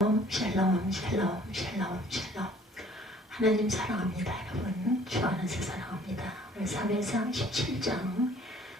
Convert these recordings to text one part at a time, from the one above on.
샬롬 샬롬 샬롬 샬롬. 하나님 사랑합니다. 여러분 주 안에서 사랑합니다. 오늘 사무엘상 17장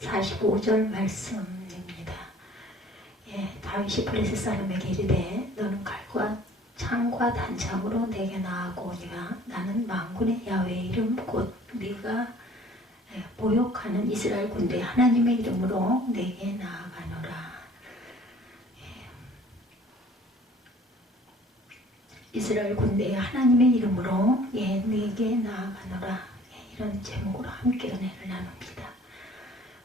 45절 말씀입니다. 다윗이 블레셋 사람에게 이르되 너는 칼과 창과 단창으로 내게 나아오니와 나는 만군의 야훼의 이름 곧 네가 모욕하는 이스라엘 군대 하나님의 이름으로 내게 나아가노라. 이스라엘 군대의 하나님의 이름으로 내게 나아가노라. 이런 제목으로 함께 은혜를 나눕니다.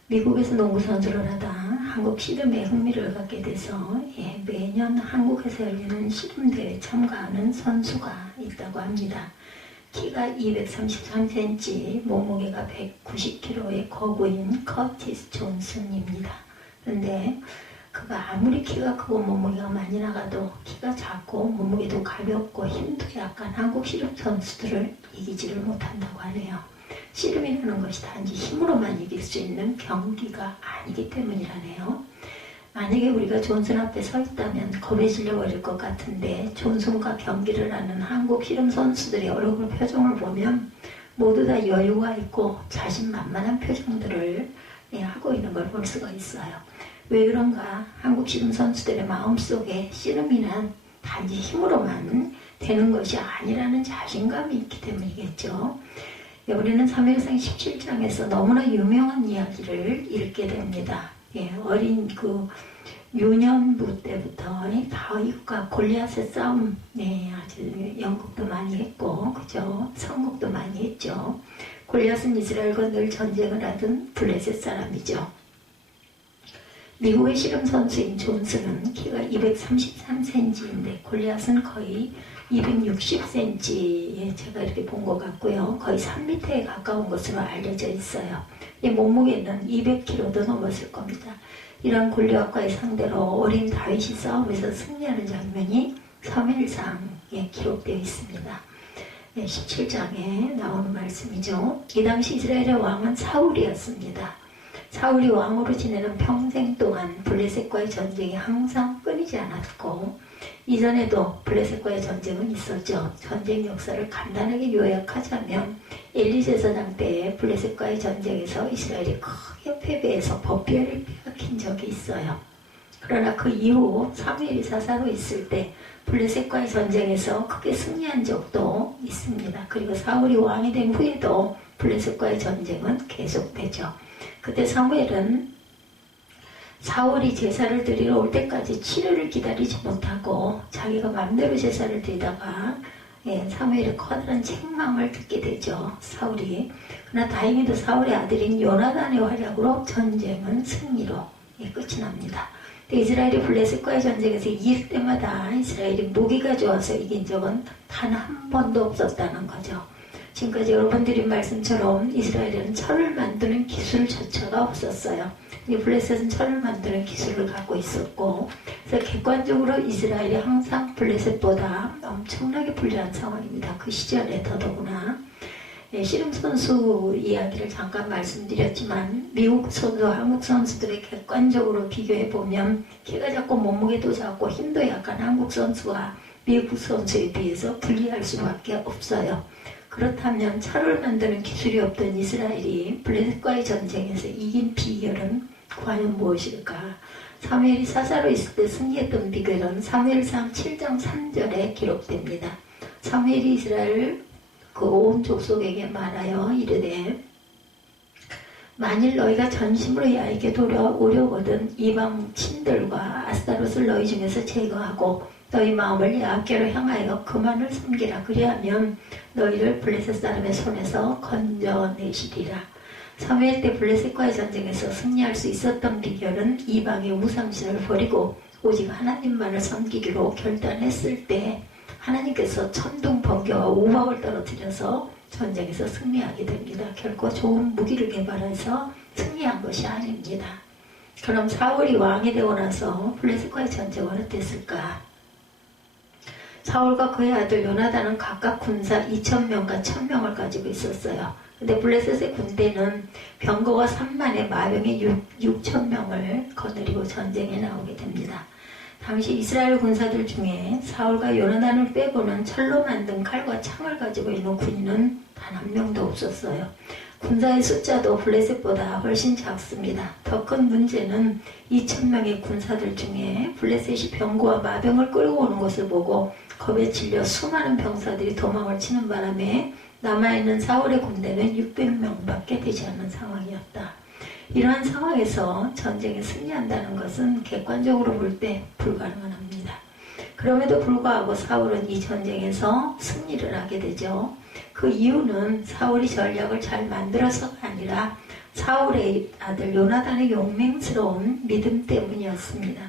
미국에서 농구 선수를 하다 한국 씨름에 흥미를 갖게 돼서 매년 한국에서 열리는 씨름대회에 참가하는 선수가 있다고 합니다. 키가 233cm, 몸무게가 190kg의 거구인 커티스 존슨입니다. 그런데 그가 아무리 키가 크고 몸무게가 많이 나가도 키가 작고 몸무게도 가볍고 힘도 약한 한국 씨름 선수들을 이기지를 못한다고 하네요. 씨름이라는 것이 단지 힘으로만 이길 수 있는 경기가 아니기 때문이라네요. 만약에 우리가 존슨 앞에 서 있다면 겁에 질려버릴 것 같은데 존슨과 경기를 하는 한국 씨름 선수들의 얼굴 표정을 보면 모두 다 여유가 있고 자신만만한 표정들을 하고 있는 걸 볼 수가 있어요. 왜 그런가? 한국 씨름 선수들의 마음속에 씨름이란 단지 힘으로만 되는 것이 아니라는 자신감이 있기 때문이겠죠. 우리는 사무엘상 17장에서 너무나 유명한 이야기를 읽게 됩니다. 어린 유년부 때부터 다윗과 골리앗의 싸움, 아주 연극도 많이 했고, 그죠? 선곡도 많이 했죠. 골리앗은 이스라엘과 늘 전쟁을 하던 블레셋 사람이죠. 미국의 씨름 선수인 존슨은 키가 233cm인데 골리앗은 거의 260cm에 제가 이렇게 본 것 같고요. 거의 3m에 가까운 것으로 알려져 있어요. 이 몸무게는 200kg도 넘었을 겁니다. 이런 골리앗과의 상대로 어린 다윗이 싸움에서 승리하는 장면이 사무엘상에 기록되어 있습니다. 17장에 나오는 말씀이죠. 이 당시 이스라엘의 왕은 사울이었습니다. 사울이 왕으로 지내는 평생 동안 블레셋과의 전쟁이 항상 끊이지 않았고 이전에도 블레셋과의 전쟁은 있었죠. 전쟁 역사를 간단하게 요약하자면 엘리 제사장 때에 블레셋과의 전쟁에서 이스라엘이 크게 패배해서 법궤를 빼앗긴 적이 있어요. 그러나 그 이후 사무엘이 사사로 있을 때 블레셋과의 전쟁에서 크게 승리한 적도 있습니다. 그리고 사울이 왕이 된 후에도 블레셋과의 전쟁은 계속되죠. 그때 사무엘은 사울이 제사를 드리러 올 때까지 7일을 기다리지 못하고 자기가 맘대로 제사를 드리다가 사무엘의 커다란 책망을 듣게 되죠. 사울이. 그러나 다행히도 사울의 아들인 요나단의 활약으로 전쟁은 승리로 끝이 납니다. 이스라엘이 블레셋과의 전쟁에서 이길 때마다 이스라엘이 무기가 좋아서 이긴 적은 단 한 번도 없었다는 거죠. 지금까지 여러분들이 말씀처럼 이스라엘에는 철을 만드는 기술조차가 없었어요. 블레셋은 철을 만드는 기술을 갖고 있었고, 그래서 객관적으로 이스라엘이 항상 블레셋보다 엄청나게 불리한 상황입니다. 그 시절에 더더구나. 씨름 선수 이야기를 잠깐 말씀드렸지만 미국 선수, 한국 선수들의 객관적으로 비교해보면 키가 작고 몸무게도 작고 힘도 약한 한국 선수와 미국 선수에 비해서 불리할 수밖에 없어요. 그렇다면 철을 만드는 기술이 없던 이스라엘이 블레셋과의 전쟁에서 이긴 비결은 과연 무엇일까? 사무엘이 사사로 있을 때 승리했던 비결은 사무엘상 7장 3절에 기록됩니다. 사무엘이 이스라엘 그 온 족속에게 말하여 이르되 만일 너희가 전심으로 야에게 돌아오려거든 이방 신들과 아스타롯을 너희 중에서 제거하고 너희 마음을 야훼께로 향하여 그만을 섬기라. 그리하면 너희를 블레셋 사람의 손에서 건져내시리라. 사무엘 때 블레셋과의 전쟁에서 승리할 수 있었던 비결은 이방의 우상신을 버리고 오직 하나님만을 섬기기로 결단했을 때 하나님께서 천둥 번개와 우박을 떨어뜨려서 전쟁에서 승리하게 됩니다. 결코 좋은 무기를 개발해서 승리한 것이 아닙니다. 그럼 사울이 왕이 되고 나서 블레셋과의 전쟁은 어땠을까? 사울과 그의 아들 요나단은 각각 군사 2,000명과 1,000명을 가지고 있었어요. 근데 블레셋의 군대는 병거가 3만에 마병이 6,000명을 거느리고 전쟁에 나오게 됩니다. 당시 이스라엘 군사들 중에 사울과 요나단을 빼고는 철로 만든 칼과 창을 가지고 있는 군인은 단 한 명도 없었어요. 군사의 숫자도 블레셋보다 훨씬 작습니다. 더 큰 문제는 2,000명의 군사들 중에 블레셋이 병거와 마병을 끌고 오는 것을 보고 겁에 질려 수많은 병사들이 도망을 치는 바람에 남아있는 사울의 군대는 600명밖에 되지 않는 상황이었다. 이러한 상황에서 전쟁에 승리한다는 것은 객관적으로 볼 때 불가능한 합니다. 그럼에도 불구하고 사울은 이 전쟁에서 승리를 하게 되죠. 그 이유는 사울이 전략을 잘 만들어서가 아니라 사울의 아들 요나단의 용맹스러운 믿음 때문이었습니다.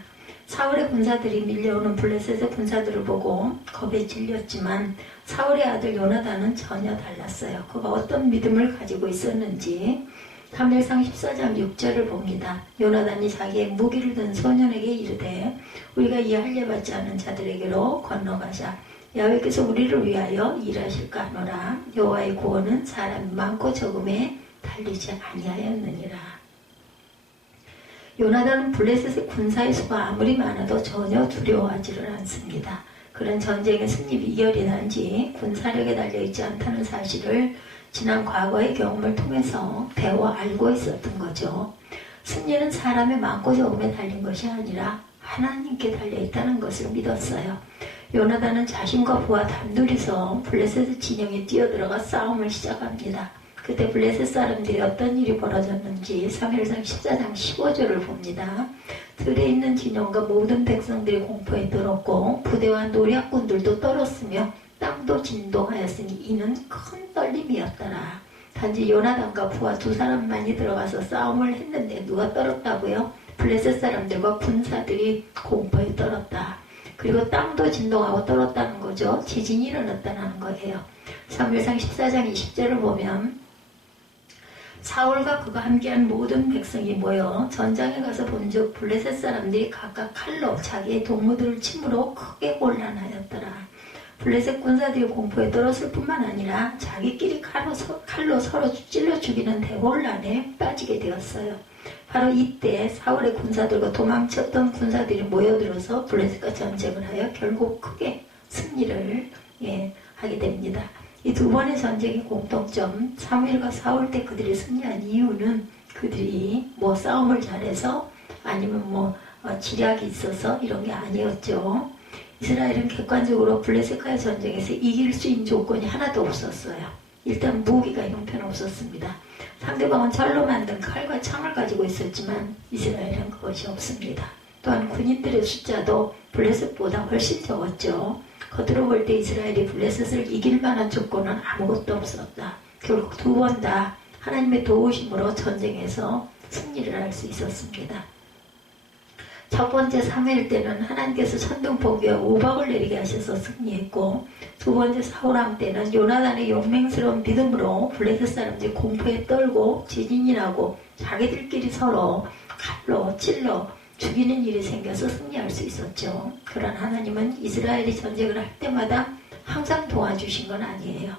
사울의 군사들이 밀려오는 블레셋의 군사들을 보고 겁에 질렸지만 사울의 아들 요나단은 전혀 달랐어요. 그가 어떤 믿음을 가지고 있었는지 사무엘상 14장 6절을 봅니다. 요나단이 자기의 무기를 든 소년에게 이르되 우리가 이 할례받지 않은 자들에게로 건너가자. 야훼께서 우리를 위하여 일하실까 하노라. 여호와의 구원은 사람이 많고 적음에 달리지 아니하였느니라. 요나단은 블레셋의 군사의 수가 아무리 많아도 전혀 두려워하지를 않습니다. 그런 전쟁의 승리 비결이 단지 군사력에 달려있지 않다는 사실을 지난 과거의 경험을 통해서 배워 알고 있었던 거죠. 승리는 사람의 많고 적음에 달린 것이 아니라 하나님께 달려있다는 것을 믿었어요. 요나단은 자신과 부하 단둘이서 블레셋 진영에 뛰어들어가 싸움을 시작합니다. 그때 블레셋 사람들이 어떤 일이 벌어졌는지 사무엘상 14장 15절을 봅니다. 들에 있는 진영과 모든 백성들이 공포에 떨었고 부대와 노략군들도 떨었으며 땅도 진동하였으니 이는 큰 떨림이었더라. 단지 요나단과 부하 두 사람만이 들어가서 싸움을 했는데 누가 떨었다고요? 블레셋 사람들과 군사들이 공포에 떨었다. 그리고 땅도 진동하고 떨었다는 거죠. 지진이 일어났다는 거예요. 사무엘상 14장 20절을 보면 사울과 그가 함께한 모든 백성이 모여 전장에 가서 본즉 블레셋 사람들이 각각 칼로 자기의 동무들을 침으로 크게 곤란하였더라. 블레셋 군사들이 공포에 떨었을 뿐만 아니라 자기끼리 칼로 서로 찔러 죽이는 대혼란에 빠지게 되었어요. 바로 이때 사울의 군사들과 도망쳤던 군사들이 모여들어서 블레셋과 전쟁을 하여 결국 크게 승리를 하게 됩니다. 이 두 번의 전쟁의 공통점, 사무엘과 사울 때 그들이 승리한 이유는 그들이 싸움을 잘해서 아니면 지략이 있어서 이런 게 아니었죠. 이스라엘은 객관적으로 블레셋과의 전쟁에서 이길 수 있는 조건이 하나도 없었어요. 일단 무기가 형편없었습니다. 상대방은 철로 만든 칼과 창을 가지고 있었지만 이스라엘은 그것이 없습니다. 또한 군인들의 숫자도 블레셋보다 훨씬 적었죠. 겉으로 볼 때 이스라엘이 블레셋을 이길 만한 조건은 아무것도 없었다. 결국 두 번 다 하나님의 도우심으로 전쟁에서 승리를 할 수 있었습니다. 첫 번째 사무엘 때는 하나님께서 천둥번개와 우박을 내리게 하셔서 승리했고, 두 번째 사울왕 때는 요나단의 용맹스러운 믿음으로 블레셋 사람들이 공포에 떨고 지진이 나고 자기들끼리 서로 칼로 찔러 죽이는 일이 생겨서 승리할 수 있었죠. 그러나 하나님은 이스라엘이 전쟁을 할 때마다 항상 도와주신 건 아니에요.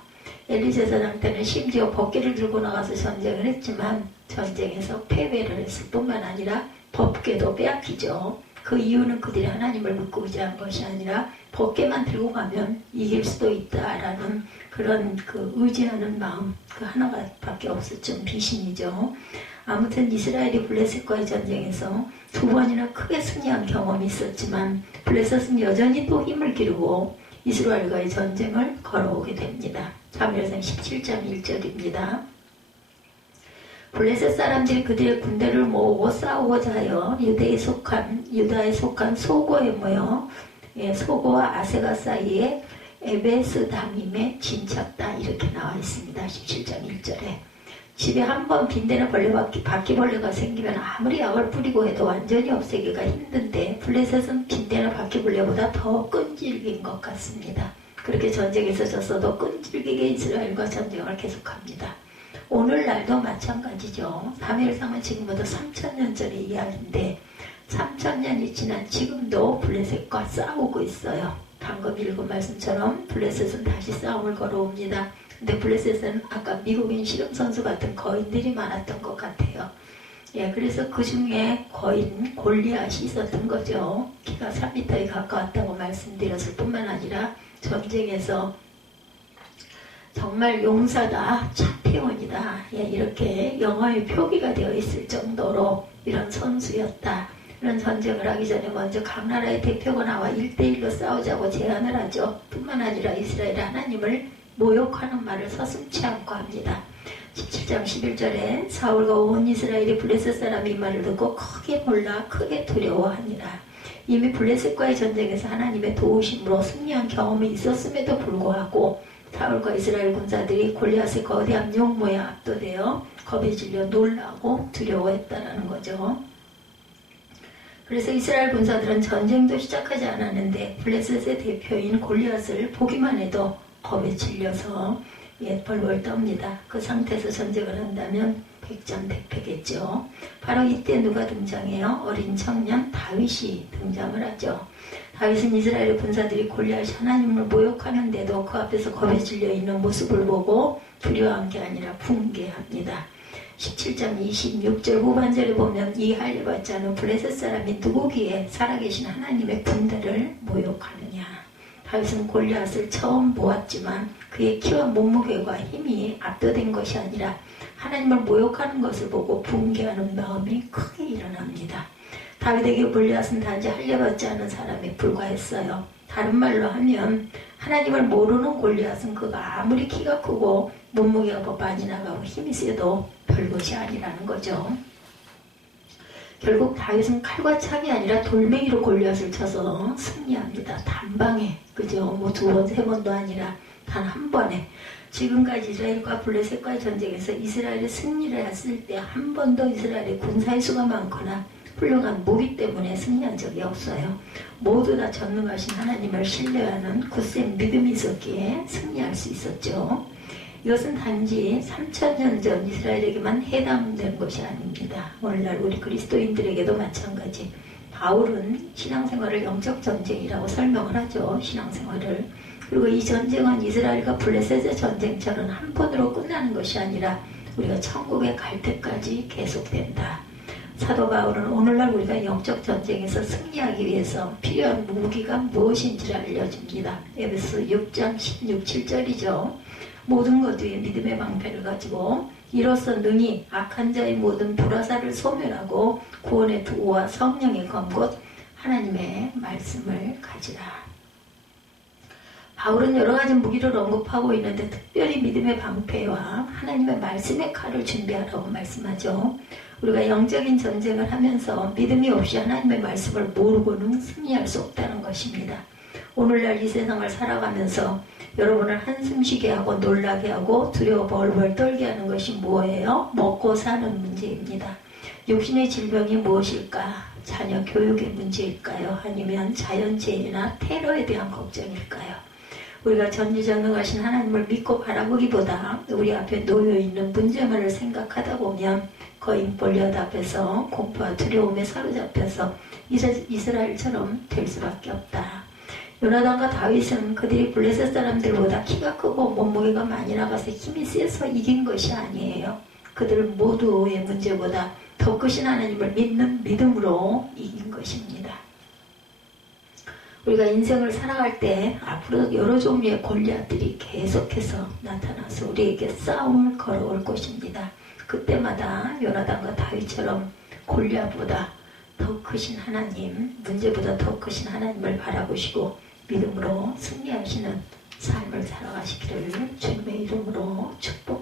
엘리 제사장 때는 심지어 법궤를 들고 나가서 전쟁을 했지만 전쟁에서 패배를 했을 뿐만 아니라 법궤도 빼앗기죠. 그 이유는 그들이 하나님을 믿고 의지한 것이 아니라 법궤만 들고 가면 이길 수도 있다라는 그런 의지하는 마음 그 하나밖에 없었죠. 비신이죠. 아무튼 이스라엘이 블레셋과의 전쟁에서 두 번이나 크게 승리한 경험이 있었지만 블레셋은 여전히 또 힘을 기르고 이스라엘과의 전쟁을 걸어오게 됩니다. 사무엘상 17장 1절입니다. 블레셋 사람들이 그들의 군대를 모으고 싸우고자 하여 유다에 속한 소고에 모여 소고와 아세가 사이에 에베스다밈에 진쳤다 이렇게 나와 있습니다. 17장 1절에 집에 한 번 빈대나 바퀴벌레가 생기면 아무리 약을 뿌리고 해도 완전히 없애기가 힘든데 블레셋은 빈대나 바퀴벌레보다 더 끈질긴 것 같습니다. 그렇게 전쟁에서 졌어도 끈질기게 이스라엘과 전쟁을 계속합니다. 오늘날도 마찬가지죠. 사무엘상은 지금부터 3000년 전의 이야기인데 3000년이 지난 지금도 블레셋과 싸우고 있어요. 방금 읽은 말씀처럼 블레셋은 다시 싸움을 걸어옵니다. 근데 블레셋은 아까 미국인 실험선수 같은 거인들이 많았던 것 같아요. 예, 그래서 그 중에 거인 골리앗이 있었던 거죠. 키가 3m에 가까웠다고 말씀드렸을 뿐만 아니라 전쟁에서 정말 용사다, 챔피언이다, 예, 이렇게 영어의 표기가 되어 있을 정도로 이런 선수였다. 이런 전쟁을 하기 전에 먼저 각 나라의 대표가 나와 1대1로 싸우자고 제안을 하죠. 뿐만 아니라 이스라엘 하나님을 모욕하는 말을 서슴지 않고 합니다. 17장 11절에 사울과 온 이스라엘이 블레셋 사람이 이 말을 듣고 크게 놀라 크게 두려워하니라. 이미 블레셋과의 전쟁에서 하나님의 도우심으로 승리한 경험이 있었음에도 불구하고 사울과 이스라엘 군사들이 골리앗의 거대한 용모에 압도되어 겁에 질려 놀라고 두려워했다라는 거죠. 그래서 이스라엘 군사들은 전쟁도 시작하지 않았는데 블레셋의 대표인 골리앗을 보기만 해도 겁에 질려서 벌벌 떱니다. 그 상태에서 전쟁을 한다면 백전백패겠죠. 바로 이때 누가 등장해요? 어린 청년 다윗이 등장을 하죠. 다윗은 이스라엘 군사들이 골리앗이 하나님을 모욕하는데도 그 앞에서 겁에 질려 있는 모습을 보고 두려워한 게 아니라 붕괴합니다. 17장 26절 후반절에 보면 이 할례받지 않은 블레셋 사람이 누구기에 살아계신 하나님의 군대를 모욕하느냐. 다윗은 골리앗을 처음 보았지만 그의 키와 몸무게와 힘이 압도된 것이 아니라 하나님을 모욕하는 것을 보고 붕괴하는 마음이 크게 일어납니다. 다윗에게 골리앗은 단지 할례받지 않은 사람에 불과했어요. 다른 말로 하면 하나님을 모르는 골리앗은 그가 아무리 키가 크고 몸무게가 많이 나가고 힘이 세도 별것이 아니라는 거죠. 결국 다윗은 칼과 창이 아니라 돌멩이로 골리앗을 쳐서 승리합니다. 단방에, 그죠? 뭐 2번, 3번도 아니라 단 한 번에. 지금까지 이스라엘과 블레셋과의 전쟁에서 이스라엘이 승리를 했을 때 한 번도 이스라엘의 군사의 수가 많거나 훌륭한 무기 때문에 승리한 적이 없어요. 모두 다 전능하신 하나님을 신뢰하는 굳센 믿음이 있었기에 승리할 수 있었죠. 이것은 단지 3000년 전 이스라엘에게만 해당되는 것이 아닙니다. 오늘날 우리 그리스도인들에게도 마찬가지. 바울은 신앙생활을 영적 전쟁이라고 설명을 하죠. 신앙생활을. 그리고 이 전쟁은 이스라엘과 블레셋의 전쟁처럼 한 번으로 끝나는 것이 아니라 우리가 천국에 갈 때까지 계속된다. 사도 바울은 오늘날 우리가 영적 전쟁에서 승리하기 위해서 필요한 무기가 무엇인지를 알려줍니다. 에베소 6장 16, 7절이죠. 모든 것 위에 믿음의 방패를 가지고 이로써 능히 악한 자의 모든 불화살을 소멸하고 구원의 도구와 성령의 검곧 하나님의 말씀을 가지라. 바울은 여러 가지 무기를 언급하고 있는데 특별히 믿음의 방패와 하나님의 말씀의 칼을 준비하라고 말씀하죠. 우리가 영적인 전쟁을 하면서 믿음이 없이 하나님의 말씀을 모르고는 승리할 수 없다는 것입니다. 오늘날 이 세상을 살아가면서 여러분을 한숨 쉬게 하고 놀라게 하고 두려워 벌벌 떨게 하는 것이 뭐예요? 먹고 사는 문제입니다. 육신의 질병이 무엇일까? 자녀 교육의 문제일까요? 아니면 자연재해나 테러에 대한 걱정일까요? 우리가 전지전능하신 하나님을 믿고 바라보기보다 우리 앞에 놓여있는 문제만을 생각하다 보면 거인 골리앗 앞에서 공포와 두려움에 사로잡혀서 이스라엘처럼 될 수밖에 없다. 요나단과 다윗은 그들이 블레셋 사람들보다 키가 크고 몸무게가 많이 나가서 힘이 세서 이긴 것이 아니에요. 그들 모두의 문제보다 더 크신 하나님을 믿는 믿음으로 이긴 것입니다. 우리가 인생을 살아갈 때 앞으로 여러 종류의 골리앗들이 계속해서 나타나서 우리에게 싸움을 걸어올 것입니다. 그때마다 요나단과 다윗처럼 골리앗보다 더 크신 하나님, 문제보다 더 크신 하나님을 바라보시고 믿음으로 승리하시는 삶을 살아가시기를 주님의 이름으로 축복합니다.